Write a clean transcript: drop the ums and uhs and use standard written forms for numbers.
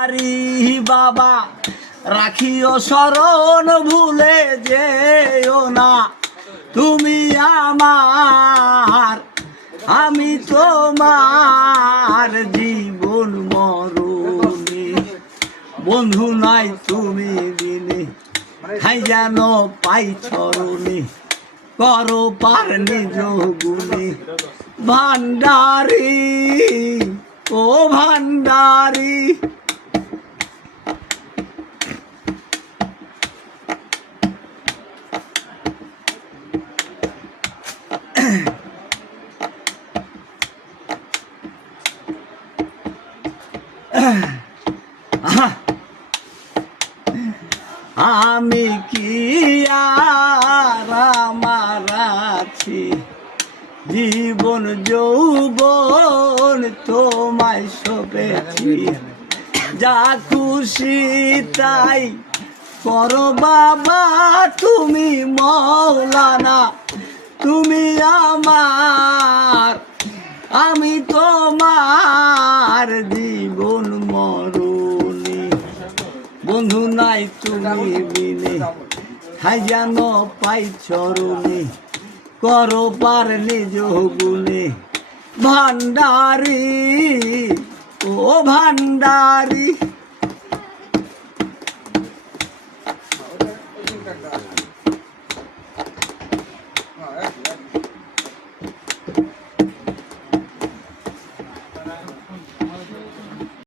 আরে বাবা রাখিও শরণ ভুলে যেও না তুমি আমার, আমি তোমার জীবন মরণে, বন্ধু নাই তুমি বিনে, হাই যেন পাই চরণে, করো পার নিজ গুণে। ভান্ডারি ও ভান্ডারি, আমি কি আর আমার আছি, জীবন যৌবন তোমায় সপেছি, যা খুশি তাই করো বাবা তুমি মৌলানা, তুমি আমার, আমি তোমার জীবন মরণে, বন্ধু নাই তুমি বিনে, হাই যেন পাই চরণে, করো পার নিজ গুণে। ভান্ডারি ও ভান্ডারি।